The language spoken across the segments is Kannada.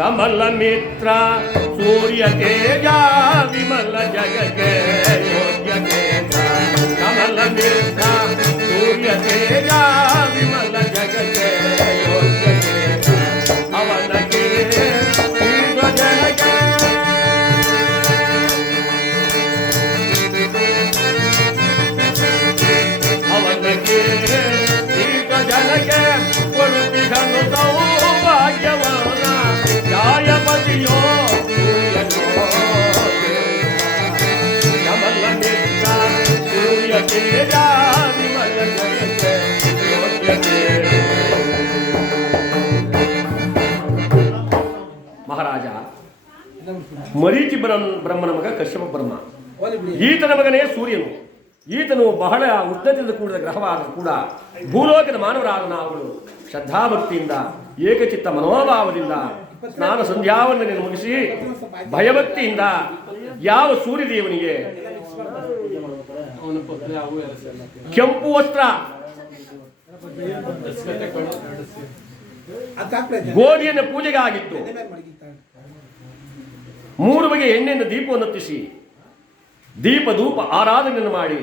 कमलमित्र सूर्य तेजा विमल जग के योग्य केन्द्र कमलमित्र सूर्य तेजा विमल ಮಹಾರಾಜ, ಮರೀಚಿ ಬ್ರಹ್ಮ ಬ್ರಹ್ಮನ ಮಗ ಕಶ್ಯಪ ಬ್ರಹ್ಮ. ಈತನ ಮಗನೇ ಸೂರ್ಯನು. ಈತನು ಬಹಳ ಉದ್ದದಿಂದ ಕೂಡಿದ ಗ್ರಹವಾದ ಕೂಡ ಭೂಲೋಕದ ಮಾನವರಾದ ನಾವುಗಳು ಶ್ರದ್ಧಾಭಕ್ತಿಯಿಂದ, ಏಕಚಿತ್ತ ಮನೋಭಾವದಿಂದ, ಸ್ನಾನ ಸಂಧ್ಯಾವನ್ನು ಮುಗಿಸಿ ಭಯಭಕ್ತಿಯಿಂದ ಯಾವ ಸೂರ್ಯದೇವನಿಗೆ ಕೆಂಪು ವಸ್ತ್ರ. ಗೋಧಿಯನ್ನು ಪೂಜೆಗೆ ಆಗಿತ್ತು. ಮೂರು ಬಗೆಯ ಎಣ್ಣೆಯನ್ನು ದೀಪವನ್ನು ಹತ್ತಿಸಿ ದೀಪ ಧೂಪ ಆರಾಧನೆಯನ್ನು ಮಾಡಿ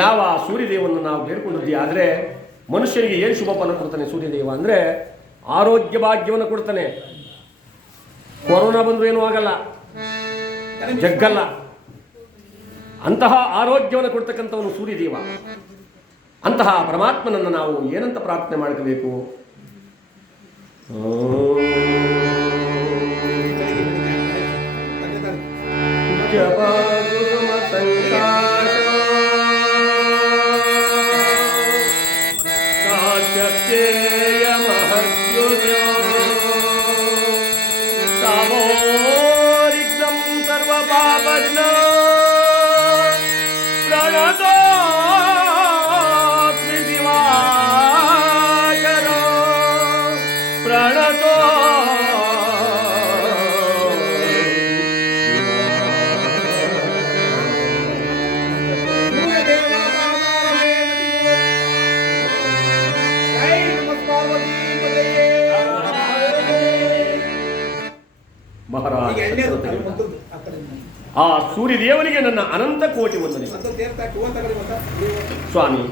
ಯಾವ ಸೂರ್ಯದೇವನ್ನು ನಾವು ಬೇಡ್ಕೊಂಡಿದ್ವಿ ಆದರೆ ಮನುಷ್ಯನಿಗೆ ಏನು ಶುಭ ಫಲ ಕೊಡ್ತಾನೆ ಸೂರ್ಯದೇವ ಅಂದರೆ ಆರೋಗ್ಯ ಭಾಗ್ಯವನ್ನು ಕೊಡ್ತಾನೆ. ಕೊರೋನಾ ಬಂದರೂ ಏನೂ ಆಗಲ್ಲ. ಜಗ್ಗಲ್ಲ. ಅಂತಹ ಆರೋಗ್ಯವನ್ನು ಕೊಡ್ತಕ್ಕಂಥವನು ಸೂರ್ಯದೇವ. ಅಂತಹ ಪರಮಾತ್ಮನನ್ನು ನಾವು ಏನಂತ ಪ್ರಾರ್ಥನೆ ಮಾಡ್ಕೋಬೇಕು? ಆ ಸೂರ್ಯದೇವನಿಗೆ ನನ್ನ ಅನಂತ ಕೋಟಿ ವಂದನೆ. ಸ್ವಾಮಿ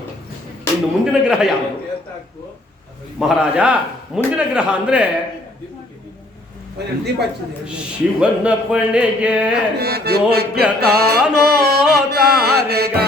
ಇನ್ನು ಮುಂದಿನ ಗ್ರಹ ಯಾವುದು? ಮಹಾರಾಜ ಮುಂದಿನ ಗ್ರಹ ಅಂದ್ರೆ ಶಿವನ ಪಣೆಗೆ ಯೋಗ್ಯತಾನೋ ತಾರೆಗಳ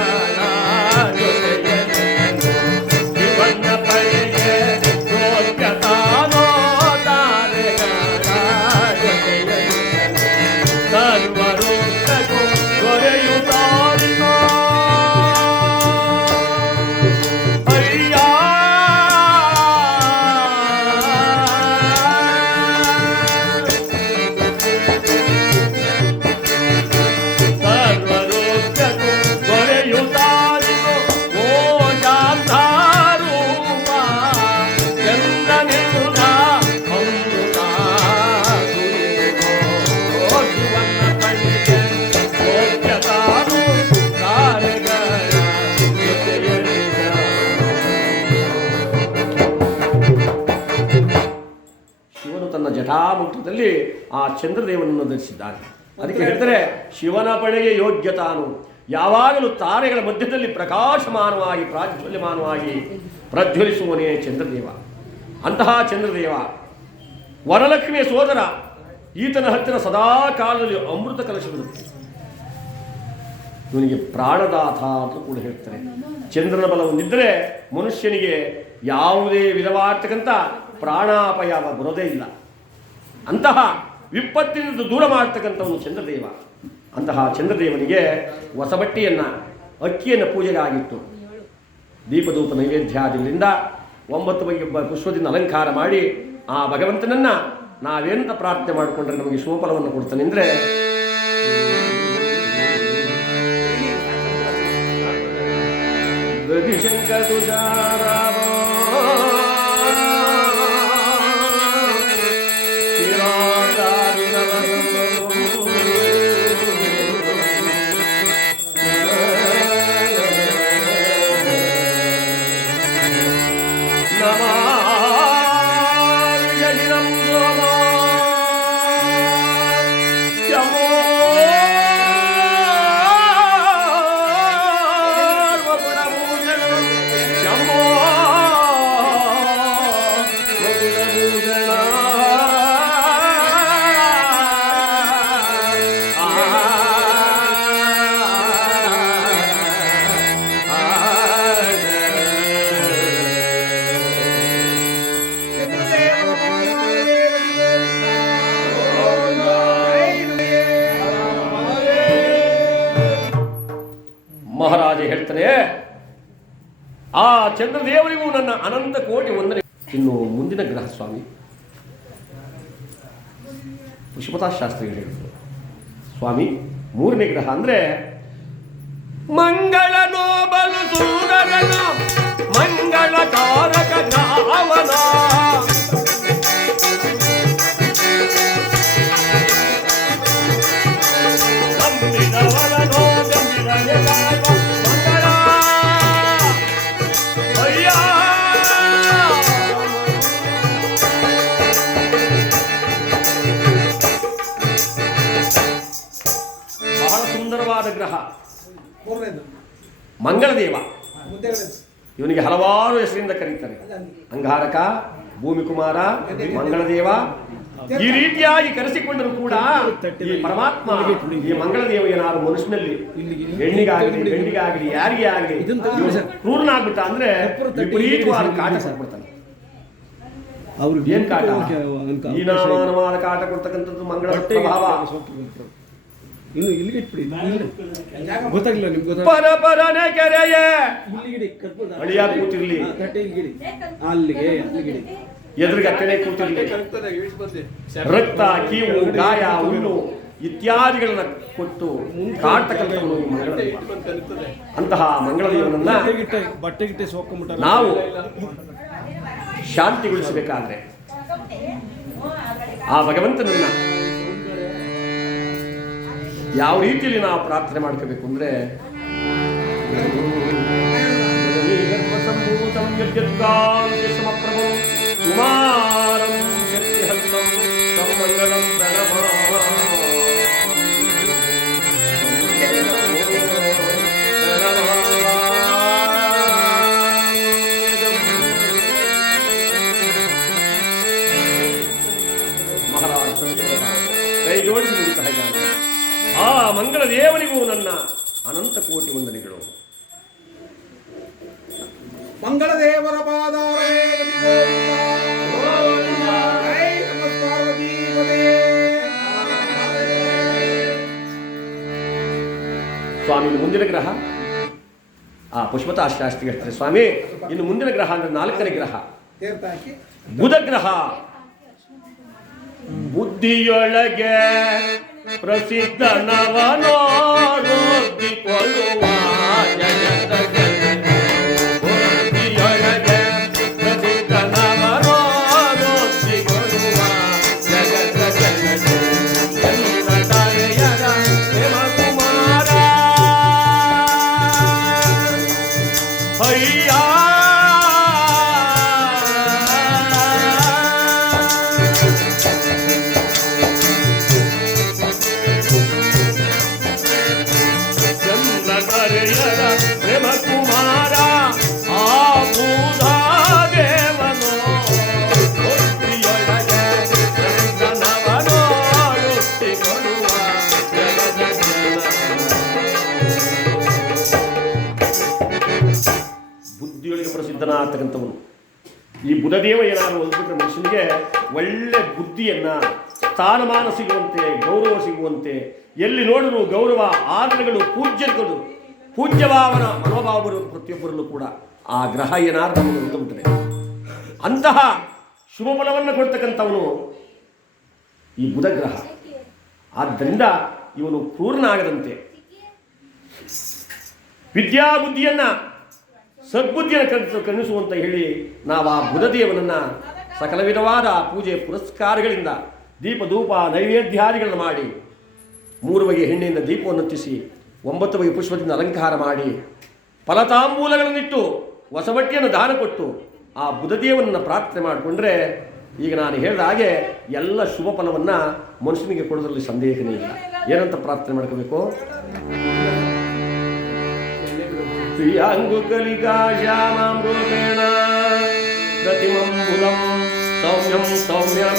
ಚಂದ್ರದೇವನನ್ನು ಧರಿಸಿದ್ದಾನೆ ಅದಕ್ಕೆ ಹೇಳಿದರೆ ಶಿವನ ಪಡೆಗೆ ಯೋಗ್ಯತಾನು ಯಾವಾಗಲೂ ತಾರೆಗಳ ಮಧ್ಯದಲ್ಲಿ ಪ್ರಕಾಶಮಾನವಾಗಿ ಪ್ರಾಜ್ವಲ್ಯಮಾನವಾಗಿ ಪ್ರಜ್ವಲಿಸುವನೇ ಚಂದ್ರದೇವ. ಅಂತಹ ಚಂದ್ರದೇವ, ವರಲಕ್ಷ್ಮಿಯ ಸೋದರ, ಈತನ ಹತ್ತಿರ ಸದಾ ಕಾಲದಲ್ಲಿ ಅಮೃತ ಕಲಶವಿರುತ್ತೆ ಇವನಿಗೆ ಪ್ರಾಣದಾಥ ಅಂತ ಕೂಡ ಹೇಳ್ತಾರೆ. ಚಂದ್ರನ ಬಲ ಹೊಂದಿದ್ದರೆ ಮನುಷ್ಯನಿಗೆ ಯಾವುದೇ ವಿಧವಾಗ್ತಕ್ಕಂಥ ಪ್ರಾಣಾಪಾಯ ಬರೋದೇ ಇಲ್ಲ. ಅಂತಹ ವಿಪತ್ತಿನಿಂದ ದೂರ ಮಾಡ್ತಕ್ಕಂಥವನು ಚಂದ್ರದೇವ. ಅಂತಹ ಚಂದ್ರದೇವನಿಗೆ ಹೊಸಬಟ್ಟೆಯನ್ನು, ಅಕ್ಕಿಯನ್ನು ಪೂಜೆಗೆ ಆಗಿತ್ತು. ದೀಪಧೂಪ ನೈವೇದ್ಯಾದಿಗಳಿಂದ ಒಂಬತ್ತು ಬಗೆ ಬ- ಪುಷ್ಪದಿಂದ ಅಲಂಕಾರ ಮಾಡಿ, ಆ ಭಗವಂತನನ್ನ ನಾವೇನಂತ ಪ್ರಾರ್ಥನೆ ಮಾಡಿಕೊಂಡ್ರೆ ನಮಗೆ ಶುಭಫಲವನ್ನು ಕೊಡ್ತಾನೆ ಅಂದರೆ ಗದಿಶಂಕ ಚಂದ್ರದೇವರಿಗೂ ನನ್ನ ಅನಂತ ಕೋಟಿ ಒಂದರೆ ಇನ್ನು ಮುಂದಿನ ಗ್ರಹ ಸ್ವಾಮಿ ಶಾಸ್ತ್ರಿಗಳು ಹೇಳಿದರು. ಸ್ವಾಮಿ, ಮೂರನೇ ಗ್ರಹ ಅಂದ್ರೆ ಮಂಗಳ ಬಲು ಮಂಗಳ ಕಾರಕ ಗ್ರಹ ಮಂಗಳದೇವ. ಇವನಿಗೆ ಹಲವಾರು ಹೆಸರಿಂದ ಕರೀತಾರೆ. ಅಂಗಾರಕ ಭೂಮಿ ಕುಮಾರ ಮಂಗಳದೇವ. ಈ ರೀತಿಯಾಗಿ ಕರೆಸಿಕೊಂಡರೂ ಕೂಡ ಈ ಪರಮಾತ್ಮ ಈ ಮಂಗಳದೇವ ಏನಾದ್ರು ಮನುಷ್ಯನಲ್ಲಿ ಹೆಣ್ಣಿಗಾಗಲಿ ಹೆಣ್ಣಿಗಾಗಲಿ ಯಾರಿಗೇ ಆಗಲಿ ಕ್ರೂರನಾಗ್ಬಿಟ್ಟ ಅಂದ್ರೆ ವಿಪರೀತವಾದ ಕಾಟ ಸರ್ಬಿಡ್ತಾನೆ ಅವ್ರಿಗೆ ಏನ್ ಕಾಟ? ಈ ನಾಮಾನವಾದ ಕಾಟ ಕೊಡ್ತಕ್ಕಂಥದ್ದು ಮಂಗಳ ಪ್ರಭಾವ. ಇನ್ನು ಇಲ್ಲಿಗೆ ಇಟ್ಬಿಡಿ. ಗೊತ್ತಾಗಿಲ್ಲ ನಿಮ್ಗೆ ಗೊತ್ತಾಗ ಪರ ಪರನೆ ಕೆರೆಯೇ! ಇಲ್ಲಿಗಿಡಿ ಕರ್ಪೂರ ಅಳಿಯ ಕೂತಿರ್ಲಿ. ತಟ್ಟೆ ಇಲ್ಲಿಗಿಡಿ. ಅಲ್ಲಿಗೆ ಅಲ್ಲಿಗಿಡಿ ಎದುರಿಗೆ ಅಕ್ಕನೆ ಕೂತಿರ್ಲಿ. ರಕ್ತ ಕೀವು ಗಾಯ ಹುಲ್ಲು ಇತ್ಯಾದಿಗಳನ್ನ ಕೊಟ್ಟು ಮಂಗಳದೇವ ಅಂತಹ ಮಂಗಳದೇವನನ್ನ ಬಟ್ಟೆ ಗಿಟ್ಟೆ ಸೋಕೊಂಡ್ಬಿಟ್ಟ ನಾವು ಶಾಂತಿಗೊಳಿಸಬೇಕಾದ್ರೆ. ಆ ಭಗವಂತನನ್ನ ಯಾವ ರೀತಿಯಲ್ಲಿ ನಾವು ಪ್ರಾರ್ಥನೆ ಮಾಡ್ಕೋಬೇಕು ಅಂದ್ರೆ ಕುಮಾರಂ ಶಕ್ತಿಹಸ್ತಂ तं ಸ್ವಾಮಿ ಇನ್ನು ಮುಂದಿನ ಗ್ರಹ ಆ ಪುಷ್ಪತಾ ಶಾಸ್ತ್ರಿ ಹೇಳ್ತಾರೆ ಸ್ವಾಮಿ ಇನ್ನು ಮುಂದಿನ ಗ್ರಹ ಅಂದ್ರೆ ನಾಲ್ಕನೇ ಗ್ರಹ. ಬುಧ ಗ್ರಹ ಬುದ್ಧಿಯೊಳಗೆ ಪ್ರಸಿದ್ಧ ಈ ಏನಾದರೂ ಓದ್ಬಿಟ್ರೆ ಮನುಷ್ಯನಿಗೆ ಒಳ್ಳೆ ಬುದ್ಧಿಯನ್ನು ಸ್ಥಾನಮಾನ ಸಿಗುವಂತೆ, ಗೌರವ ಸಿಗುವಂತೆ ಎಲ್ಲಿ ನೋಡಿದ್ರು ಗೌರವ, ಆದರಗಳು ಪೂಜ್ಯಗಳು ಪೂಜ್ಯಭಾವನ ಮನೋಭಾವ ಪ್ರತಿಯೊಬ್ಬರಲ್ಲೂ ಕೂಡ ಆ ಗ್ರಹ ಏನಾದರೂ ನಮಗೆ ಹೊಂದಿಬಿಟ್ರೆ ಅಂತಹ ಶುಭ ಫಲವನ್ನು ಕೊಡ್ತಕ್ಕಂಥವನು ಈ ಬುಧ ಗ್ರಹ ಆದ್ದರಿಂದ ಇವನು ಪೂರ್ಣ ಆಗದಂತೆ ವಿದ್ಯಾ ಬುದ್ಧಿಯನ್ನ ಸದ್ಬುದ್ಧಿಯನ್ನು ಕಲಿಸ ಕಲಿಸುವಂತ ಹೇಳಿ ನಾವು ಆ ಬುಧದೇವನನ್ನು ಸಕಲ ವಿಧವಾದ ಪೂಜೆ ಪುರಸ್ಕಾರಗಳಿಂದ ದೀಪ ಧೂಪ ನೈವೇದ್ಯಾದಿಗಳನ್ನು ಮಾಡಿ ಮೂರು ಬಗೆಯ ಹೆಣ್ಣಿಂದ ದೀಪವನ್ನು ಹತ್ತಿಸಿ ಒಂಬತ್ತು ಬಗೆಯ ಪುಷ್ಪದಿಂದ ಅಲಂಕಾರ ಮಾಡಿ, ಫಲತಾಂಬೂಲಗಳನ್ನಿಟ್ಟು ಹೊಸಬಟ್ಟಿಯನ್ನು ದಾನ ಕೊಟ್ಟು ಆ ಬುಧದೇವನನ್ನು ಪ್ರಾರ್ಥನೆ ಮಾಡಿಕೊಂಡ್ರೆ ಈಗ ನಾನು ಹೇಳಿದ ಹಾಗೆ ಎಲ್ಲ ಶುಭ ಫಲವನ್ನು ಮನುಷ್ಯನಿಗೆ ಕೊಡೋದ್ರಲ್ಲಿ ಸಂದೇಹನೇ ಇಲ್ಲ. ಏನಂತ ಪ್ರಾರ್ಥನೆ ಮಾಡ್ಕೋಬೇಕು? Tiangku keliga zaman bromena berarti membudam tomb yang tomb yang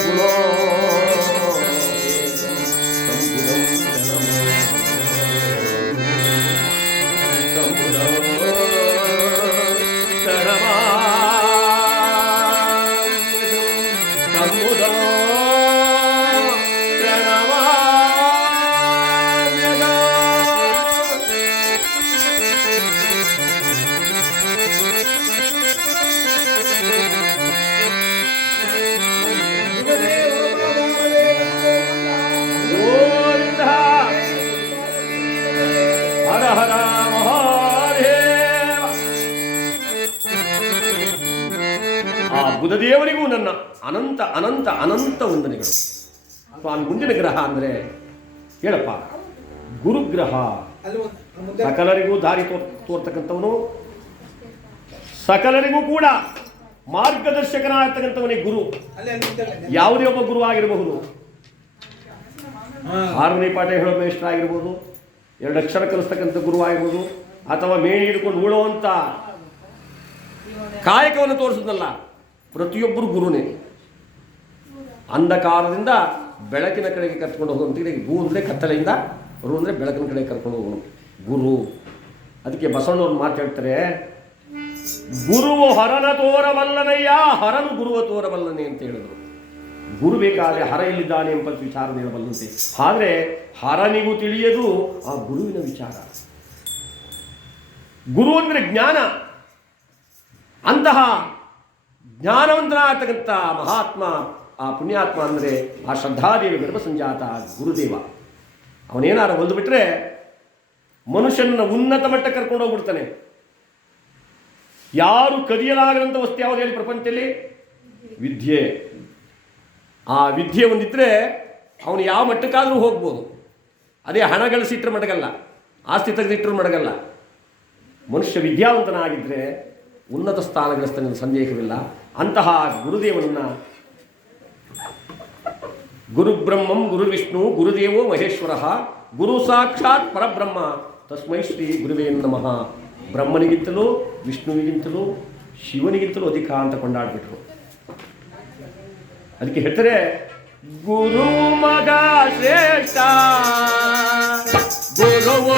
ಅನಂತ ಅನಂತ ವಂದನೆಗಳು. ಸ್ವಾಮಿ ಮುಂದಿನ ಗ್ರಹ ಅಂದರೆ ಹೇಳಪ್ಪ, ಗುರುಗ್ರಹ. ಸಕಲರಿಗೂ ದಾರಿ ತೋರ್, ತೋರ್ತಕ್ಕಂಥವನು, ಸಕಲರಿಗೂ ಕೂಡ ಮಾರ್ಗದರ್ಶಕನಾಗಿರ್ತಕ್ಕಂಥವನೇ ಗುರು. ಯಾವುದೇ ಒಬ್ಬ ಗುರು ಆಗಿರಬಹುದು. ಹಾ ಆರನೇ ಪಾಠ ಹೇಳೋ ಮೇಷ್ಟ್ರ ಆಗಿರ್ಬೋದು ಎರಡು ಅಕ್ಷರ ಕಲಿಸ್ತಕ್ಕಂಥ ಗುರು ಆಗಿರ್ಬೋದು, ಅಥವಾ ಮೇಣಿ ಹಿಡ್ಕೊಂಡು ಉಳುವಂಥ ಕಾಯಕವನ್ನು ತೋರಿಸೋದಲ್ಲ, ಪ್ರತಿಯೊಬ್ಬರು ಗುರುನೇ. ಅಂಧಕಾರದಿಂದ ಬೆಳಕಿನ ಕಡೆಗೆ ಕರ್ಕೊಂಡು ಹೋಗುವಂತ ಗು ಅಂದರೆ ಕತ್ತಲೆಯಿಂದ, ರು ಅಂದರೆ ಬೆಳಕಿನ ಕಡೆ ಕರ್ಕೊಂಡು ಹೋಗೋನು ಗುರು. ಅದಕ್ಕೆ ಬಸವಣ್ಣವ್ರು ಮಾತು ಹೇಳ್ತಾರೆ. ಗುರುವು ಹರನ ತೋರಬಲ್ಲನಯ್ಯ, ಹರನು ಗುರುವ ತೋರಬಲ್ಲನೆ ಅಂತ ಹೇಳಿದ್ರು. ಗುರು ಬೇಕಾದರೆ ಹರ ಎಲ್ಲಿದ್ದಾನೆ ಎಂಬ ವಿಚಾರ ಹೇಳಬಲ್ಲಂತೆ ಆದರೆ ಹರನಿಗೂ ತಿಳಿಯದು ಆ ಗುರುವಿನ ವಿಚಾರ. ಗುರು ಅಂದರೆ ಜ್ಞಾನ. ಅಂತಹ ಜ್ಞಾನವಂತನಾಗತಕ್ಕಂಥ ಮಹಾತ್ಮ ಆ ಪುಣ್ಯಾತ್ಮ ಅಂದರೆ ಆ ಶ್ರದ್ಧಾದೇವಿ ಗರ್ಭ ಸಂಜಾತ ಗುರುದೇವ. ಅವನೇನಾರು ಹೊಲ್ದು ಬಿಟ್ಟರೆ ಮನುಷ್ಯನನ್ನ ಉನ್ನತ ಮಟ್ಟ ಕರ್ಕೊಂಡು ಹೋಗ್ಬಿಡ್ತಾನೆ. ಯಾರು ಕದಿಯಲಾಗದಂಥ ವಸ್ತು ಯಾವುದು ಹೇಳಿ ಪ್ರಪಂಚದಲ್ಲಿ? ವಿದ್ಯೆ. ಆ ವಿದ್ಯೆ ಒಂದಿದ್ರೆ ಅವನು ಯಾವ ಮಟ್ಟಕ್ಕಾದರೂ ಹೋಗ್ಬೋದು. ಅದೇ ಹಣ ಗಳಿಸಿಟ್ಟರೆ ಮಡಗಲ್ಲ, ಆಸ್ತಿ ತೆಗೆದಿಟ್ಟರು ಮಡಗಲ್ಲ. ಮನುಷ್ಯ ವಿದ್ಯಾವಂತನಾಗಿದ್ದರೆ ಉನ್ನತ ಸ್ಥಾನ ಗಳಿಸ್ತಾನೆ ಸಂದೇಹವಿಲ್ಲ. ಅಂತಹ ಗುರುದೇವನನ್ನು ಗುರುಬ್ರಹ್ಮಂ ಗುರುವಿಷ್ಣು ಗುರುದೇವೋ ಮಹೇಶ್ವರ, ಗುರು ಸಾಕ್ಷಾತ್ ಪರಬ್ರಹ್ಮ. ತಸ್ಮೈ ಶ್ರೀ ಗುರುವೇ ನಮಃ. ಬ್ರಹ್ಮನಿಗಿಂತಲೂ, ವಿಷ್ಣುವಿಗಿಂತಲೂ, ಶಿವನಿಗಿಂತಲೂ ಅಧಿಕ ಅಂತ ಕೊಂಡಾಡ್ಬಿಟ್ರು. ಅದಕ್ಕೆ ಹೇಳ್ತಾರೆ, ಗುರು ಮಗ ಶ್ರೇಷ್ಠ ಗುರುವು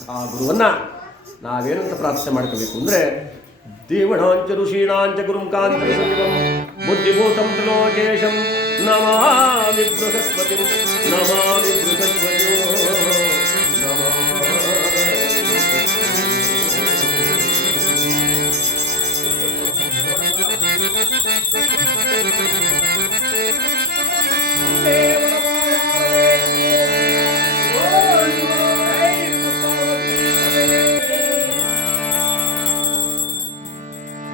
ಅಂತಹ ಗುರುವನ್ನ ನಾವೇನಂತ ಪ್ರಾರ್ಥನೆ ಮಾಡ್ಕೋಬೇಕು ಅಂದ್ರೆ ದೇವಣಾಂಚ ಋಷೀಣಾಂಚ ಗುರುಂ ಕಾಂತ ಬುದ್ಧಿಭೂತಂ ತ್ರಿಲೋಕೇಶಂ, ನಮಾಮಿ ಬೃಹಸ್ಪತಿ, ನಮಾಮಿ ಬೃಹಸ್ಪತಿಯೋ ದೇವರ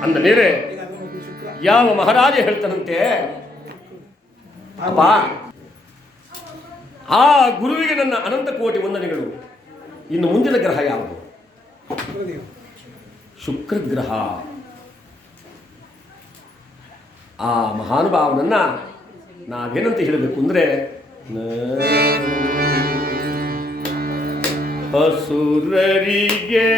ಅಂದ ಯಾವ ಮಹಾರಾಜ ಹೇಳ್ತಾನಂತೆ ಅಪ್ಪ ಆ ಗುರುವಿಗೆ ನನ್ನ ಅನಂತ ಕೋಟಿ ವಂದನೆಗಳು ಇನ್ನು ಮುಂದಿನ ಗ್ರಹ ಯಾವುದು. ಶುಕ್ರ ಗ್ರಹ ಆ ಮಹಾನುಭಾವನನ್ನ ನಾವೇನಂತ ಹೇಳಬೇಕು ಅಂದ್ರೆ, ಹಸುರರಿಗೆ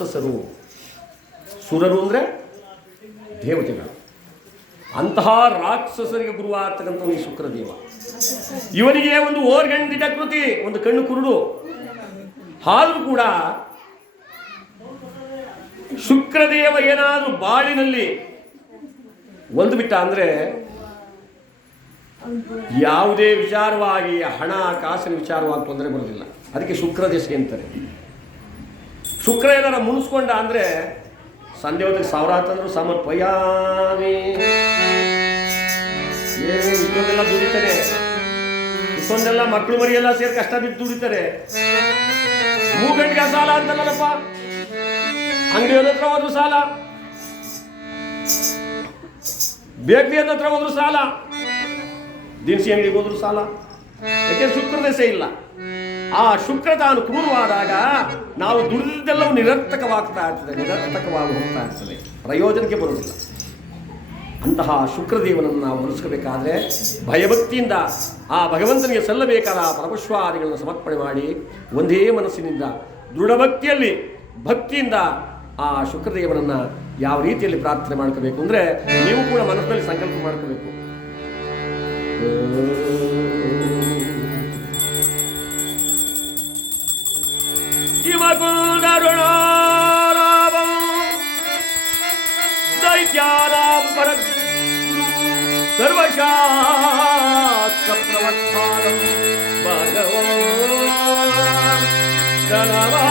ರಾಕ್ಷಸರು. ಸುರರು ಅಂದರೆ ದೇವತೆಗಳು. ಅಂತಹ ರಾಕ್ಷಸರಿಗೆ ಗುರುವಾಗ್ತಕ್ಕಂಥ ಈ ಶುಕ್ರದೇವ. ಇವನಿಗೆ ಒಂದು ಓರ್ಗಂಡಿಟ ಕೃತಿ, ಒಂದು ಕಣ್ಣು ಕುರುಡು. ಹಾಲು ಕೂಡ ಶುಕ್ರದೇವ ಏನಾದರೂ ಬಾಳಿನಲ್ಲಿ ಒಂದು ಬಿಟ್ಟ ಅಂದರೆ ಯಾವುದೇ ವಿಚಾರವಾಗಿ, ಹಣ, ಕಾಸಿನ ವಿಚಾರವಾಗಿ ತೊಂದರೆ ಬರೋದಿಲ್ಲ ಅದಕ್ಕೆ ಶುಕ್ರದೇಶ ದಶೆ ಅಂತಾರೆ. ಶುಕ್ರ ಏನಾರ ಮುನಿಸ್ಕೊಂಡ ಅಂದರೆ ಸಂಧ್ಯೆ ಹೊತ್ತಿಗೆ ಸಾವಿರ ಹತ್ತಂದ್ರು ಏನು ಇಷ್ಟೊಂದೆಲ್ಲ ದುಡಿತಾರೆ? ಇಷ್ಟೊಂದೆಲ್ಲ ಮಕ್ಕಳು ಮರಿಯೆಲ್ಲ ಸೇರಿ ಕಷ್ಟ ಬಿದ್ದು ದುಡಿತಾರೆ. ಮೂಗಂಟಿಗೆ ಸಾಲ ಅಂತಲ್ಲಪ್ಪ. ಅಂಗಡಿ ಹತ್ರ ಹೋದ್ರು ಸಾಲ. ಬೇಕ್ರಿ ಹತ್ರ ಹೋದ್ರು ಸಾಲ. ದಿನಸಿ ಅಂಗಡಿಗೆ ಹೋದ್ರು ಸಾಲ. ಯಾಕೆ ಶುಕ್ರ ದೇಶ ಇಲ್ಲ? ಆ ಶುಕ್ರ ತಾನು ಕ್ರೂರವಾದಾಗ ನಾವು ದುಡಿದೆಲ್ಲವೂ ನಿರರ್ಥಕವಾಗ್ತಾ ಇರ್ತದೆ, ನಿರರ್ಥಕವಾಗಿ ಹೋಗ್ತಾ ಇರ್ತದೆ. ಪ್ರಯೋಜನಕ್ಕೆ ಬರುವುದಿಲ್ಲ. ಅಂತಹ ಶುಕ್ರದೇವನನ್ನು ನಾವು ಒಲಿಸ್ಕೋಬೇಕಾದ್ರೆ ಭಯಭಕ್ತಿಯಿಂದ ಆ ಭಗವಂತನಿಗೆ ಸಲ್ಲಬೇಕಾದ ಆ ಪರಪುಷ್ಪಾದಿಗಳನ್ನು ಸಮರ್ಪಣೆ ಮಾಡಿ ಒಂದೇ ಮನಸ್ಸಿನಿಂದ, ದೃಢಭಕ್ತಿಯಲ್ಲಿ, ಭಕ್ತಿಯಿಂದ ಆ ಶುಕ್ರದೇವನನ್ನು ಯಾವ ರೀತಿಯಲ್ಲಿ ಪ್ರಾರ್ಥನೆ ಮಾಡ್ಕೋಬೇಕು ಅಂದರೆ ನೀವು ಕೂಡ ಮನಸ್ಸಿನಲ್ಲಿ ಸಂಕಲ್ಪ ಮಾಡ್ಕೋಬೇಕು. கூந்தருணாராபம் दैत्याराम भरत सर्वशास्त्र प्रवक्तारं भगवो धनवा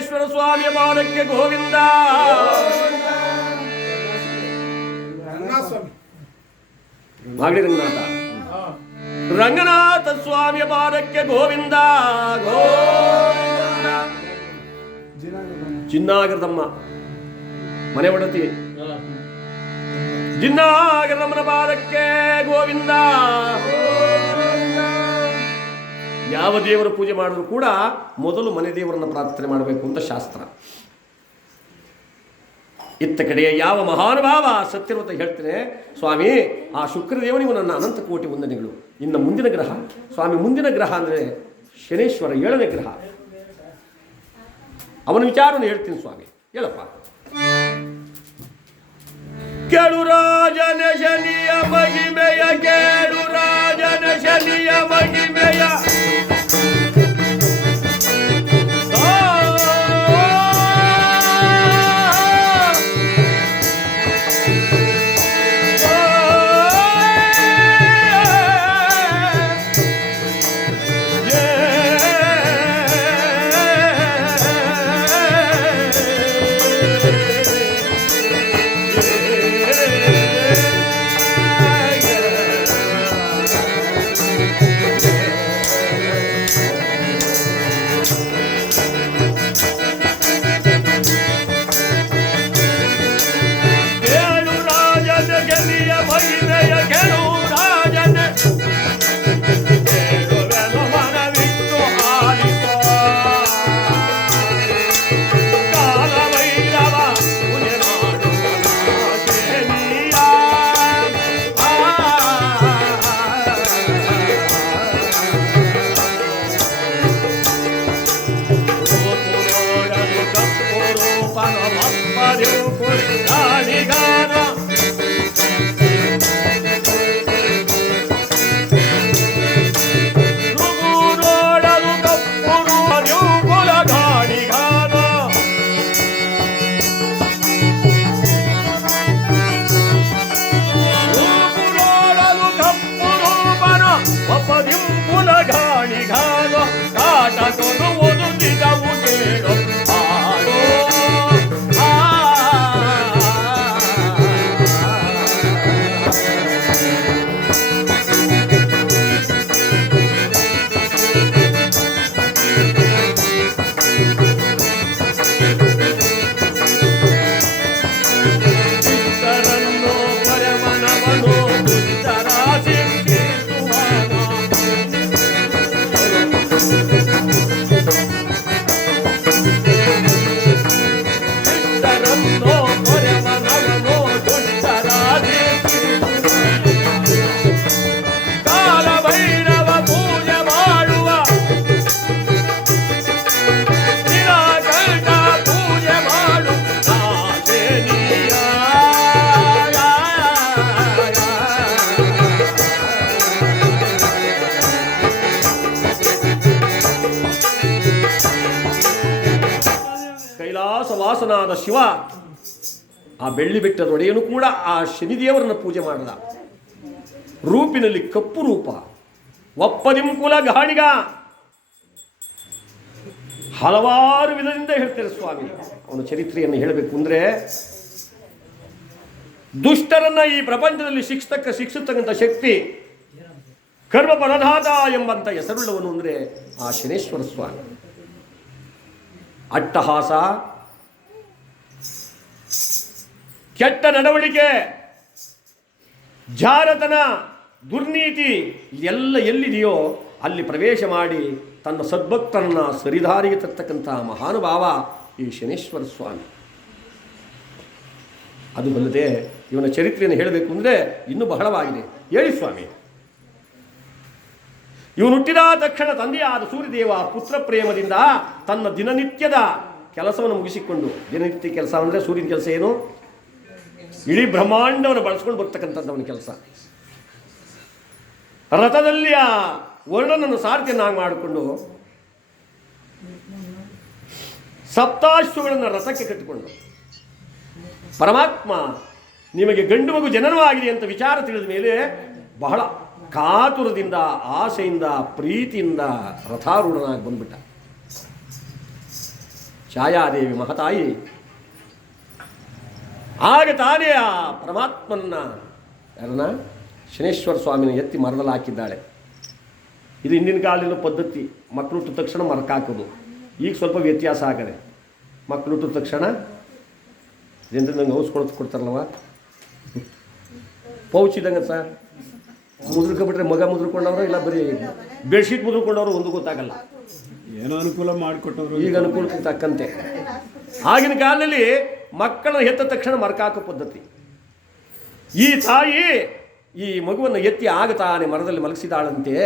വെങ്കടേശ്വര സ്വാമി മാറയ്ക്ക് ഗോവിന്ദ. ഭാഗ്യ രംഗനാഥ. രംഗനാഥ സ്വാമി മാറയ്ക്ക് ഗോവിന്ദ. ചിന്നാകൃതമ്മ മനവിടത്തി ജിന്നാകൃതമ്മ പാതക്കേ ഗോവിന്ദ. ಯಾವ ದೇವರ ಪೂಜೆ ಮಾಡಿದ್ರು ಕೂಡ ಮೊದಲು ಮನೆ ದೇವರನ್ನ ಪ್ರಾರ್ಥನೆ ಮಾಡಬೇಕು ಅಂತ ಶಾಸ್ತ್ರ. ಇತ್ತ ಕಡೆಯ ಯಾವ ಮಹಾನುಭಾವ ಸತ್ಯವಂತ ಹೇಳ್ತೇನೆ, ಸ್ವಾಮಿ, ಆ ಶುಕ್ರದೇವನಿಗೂ ನನ್ನ ಅನಂತ ಕೋಟಿ ವಂದನೆಗಳು. ಇನ್ನು ಮುಂದಿನ ಗ್ರಹ, ಸ್ವಾಮಿ, ಮುಂದಿನ ಗ್ರಹ ಅಂದರೆ ಶನೇಶ್ವರ ಏಳನೇ ಗ್ರಹ. ಅವನ ವಿಚಾರವನ್ನು ಹೇಳ್ತೀನಿ ಸ್ವಾಮಿ, ಹೇಳಪ್ಪ. ಕೇಳು ರಾಜನ ಶನಿಯ ಮಹಿಮೆಯ ಕೇಳು ರಾಜನ ಶನಿಯ ಮಹಿಮೆಯ. ಕೈಲಾಸವಾಸನಾದ ಶಿವ ಆ ಬೆಳ್ಳಿ ಬೆಟ್ಟದ ಒಡೆಯನು ಕೂಡ ಆ ಶನಿದೇವರನ್ನು ಪೂಜೆ ಮಾಡದ. ರೂಪಿನಲ್ಲಿ ಕಪ್ಪು ರೂಪ ಒಪ್ಪದಿಂಕುಲ ಗಾಣಿಗ ಹಲವಾರು ವಿಧದಿಂದ ಹೇಳ್ತಾರೆ ಸ್ವಾಮಿ. ಅವನ ಚರಿತ್ರೆಯನ್ನು ಹೇಳಬೇಕು ಅಂದರೆ, ದುಷ್ಟರನ್ನ ಈ ಪ್ರಪಂಚದಲ್ಲಿ ಶಿಕ್ಷತಕ್ಕ ಶಿಕ್ಷಿಸ್ತಕ್ಕಂಥ ಶಕ್ತಿ ಕರ್ಮ ಪರಧಾತ ಎಂಬಂತ ಹೆಸರುಳ್ಳವನು ಅಂದರೆ ಆ ಶನೇಶ್ವರ ಸ್ವಾಮಿ. ಅಟ್ಟಹಾಸ ಕೆಟ್ಟ ನಡವಳಿಕೆ, ಜಾರತನ ದುರ್ನೀತಿ ಎಲ್ಲ ಎಲ್ಲಿದೆಯೋ ಅಲ್ಲಿ ಪ್ರವೇಶ ಮಾಡಿ ತನ್ನ ಸದ್ಭಕ್ತರನ್ನ ಸರಿದಾರಿಗೆ ತರ್ತಕ್ಕಂಥ ಮಹಾನುಭಾವ ಈ ಶನೇಶ್ವರ ಸ್ವಾಮಿ. ಅದು ಬಲ್ಲದೆ ಇವನ ಚರಿತ್ರೆಯನ್ನು ಹೇಳಬೇಕು ಅಂದರೆ ಇನ್ನೂ ಬಹಳವಾಗಿದೆ. ಹೇಳಿ ಸ್ವಾಮಿ. ಇವನು ಹುಟ್ಟಿದ ತಕ್ಷಣ ತಂದೆಯಾದ ಸೂರ್ಯದೇವ ಪುತ್ರ ಪ್ರೇಮದಿಂದ ತನ್ನ ದಿನನಿತ್ಯದ ಕೆಲಸವನ್ನು ಮುಗಿಸಿಕೊಂಡು, ದಿನನಿತ್ಯ ಕೆಲಸ ಅಂದರೆ ಸೂರ್ಯನ ಕೆಲಸ ಏನು? ಇಡೀ ಬ್ರಹ್ಮಾಂಡವನ್ನು ಬಳಸ್ಕೊಂಡು ಬರ್ತಕ್ಕಂಥದ್ದು ಅವನ ಕೆಲಸ. ರಥದಲ್ಲಿ ಆ ವರ್ಣನನ್ನು ಸಾರಥಿಯನ್ನಾಗಿ ಮಾಡಿಕೊಂಡು ಸಪ್ತಾಶ್ವಗಳನ್ನು ರಥಕ್ಕೆ ಕಟ್ಟಿಕೊಂಡು, ಪರಮಾತ್ಮ ನಿಮಗೆ ಗಂಡು ಮಗು ಜನನವಾಗಿದೆ ಅಂತ ವಿಚಾರ ತಿಳಿದ ಮೇಲೆ ಬಹಳ ಕಾತುರದಿಂದ, ಆಸೆಯಿಂದ, ಪ್ರೀತಿಯಿಂದ ರಥಾರೂಢನಾಗಿ ಬಂದ್ಬಿಟ್ಟ. ಛಾಯಾದೇವಿ ಮಹತಾಯಿ ಆಗ ತಾನೇ ಆ ಪರಮಾತ್ಮನ್ನ ಯಾರನ್ನ? ಶನೇಶ್ವರ ಸ್ವಾಮಿನ ಎತ್ತಿ ಮರದಲ್ಲಿ ಹಾಕಿದ್ದಾಳೆ. ಇದು ಹಿಂದಿನ ಕಾಲದ ಪದ್ಧತಿ. ಮಕ್ಕಳು ಹುಟ್ಟಿದ ತಕ್ಷಣ ಮರಕ್ಕೆ ಹಾಕೋದು. ಈಗ ಸ್ವಲ್ಪ ವ್ಯತ್ಯಾಸ ಆಗದೆ. ಮಕ್ಕಳು ಹುಟ್ಟಿದ ತಕ್ಷಣ ಇದರಿಂದ ನಂಗೆ ಔಸ್ ಕೊಡ್ತು ಕೊಡ್ತಾರಲ್ವ ಪೌಚ್ ಇದ್ದಂಗೆ ಸರ್. ಮುದ್ರಕೊಂಡ್ಬಿಟ್ರೆ ಮಗ ಮುದ್ರಕೊಂಡವ್ರು ಇಲ್ಲ ಬರೀ ಬೆಡ್ಶೀಟ್ ಮುದ್ರಕೊಂಡವ್ರು ಒಂದು ಗೊತ್ತಾಗಲ್ಲ. ಏನೋ ಅನುಕೂಲ ಮಾಡಿಕೊಟ್ಟವ್ರು. ಈಗ ಅನುಕೂಲಕ್ಕೆ ತಕ್ಕಂತೆ. ಆಗಿನ ಕಾಲದಲ್ಲಿ ಮಕ್ಕಳ ಹೆತ್ತ ತಕ್ಷಣ ಮರಕಾಕೋ ಪದ್ಧತಿ. ಈ ತಾಯಿ ಈ ಮಗುವನ್ನು ಎತ್ತಿ ಆಗ ತಾನೆ ಮರದಲ್ಲಿ ಮಲಗಿಸಿದಾಳಂತೆ.